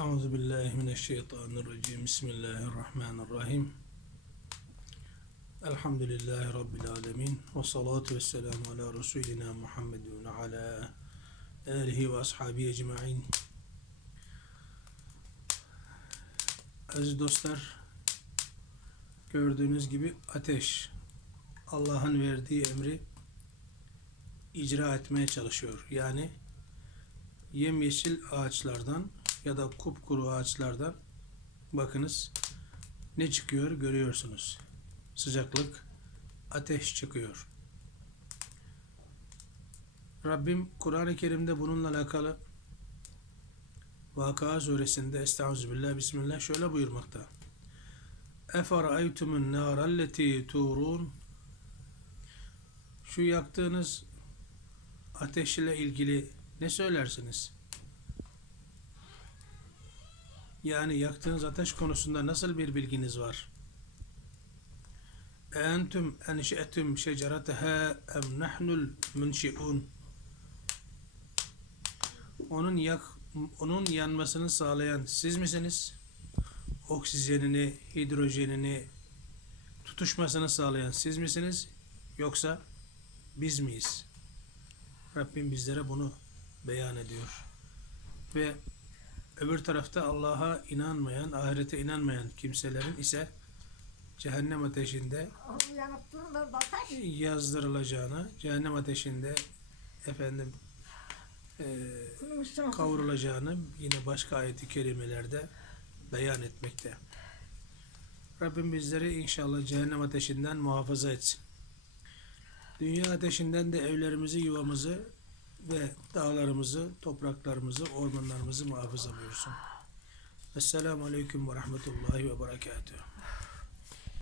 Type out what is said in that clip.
Euzu billahi mineşşeytanirracim. Bismillahirrahmanirrahim. Elhamdülillahi rabbil alamin ve salatu vesselamu ala resulina Muhammedin ala alihi ve ashabihi ecmaîn. Aziz dostlar, gördüğünüz gibi ateş Allah'ın verdiği emri icra etmeye çalışıyor. Yani yemyeşil ağaçlardan ya da kupkuru ağaçlardan bakınız ne çıkıyor görüyorsunuz. Sıcaklık, ateş çıkıyor. Rabbim Kur'an-ı Kerim'de bununla alakalı Vakıa suresinde Estağfirullah Bismillah şöyle buyurmakta. Eferaytumun naralleti turun Şu yaktığınız ateş ile ilgili ne söylersiniz? Yani yaktığınız ateş konusunda nasıl bir bilginiz var? Entüm enşe'tüm şecereteha em nahnul münşi'un Onun yak onun yanmasını sağlayan siz misiniz? Oksijenini, hidrojenini tutuşmasını sağlayan siz misiniz? Yoksa biz miyiz? Rabbim bizlere bunu beyan ediyor. Ve öbür tarafta Allah'a inanmayan, ahirete inanmayan kimselerin ise cehennem ateşinde yazdırılacağını, cehennem ateşinde efendim Kırmışsın. kavrulacağını yine başka ayeti kerimelerde beyan etmekte. Rabbim bizleri inşallah cehennem ateşinden muhafaza etsin. Dünya ateşinden de evlerimizi, yuvamızı ve dağlarımızı, topraklarımızı, ormanlarımızı muhafaza buyursun. Esselamu Aleyküm ve Rahmetullahi ve Berekatuhu.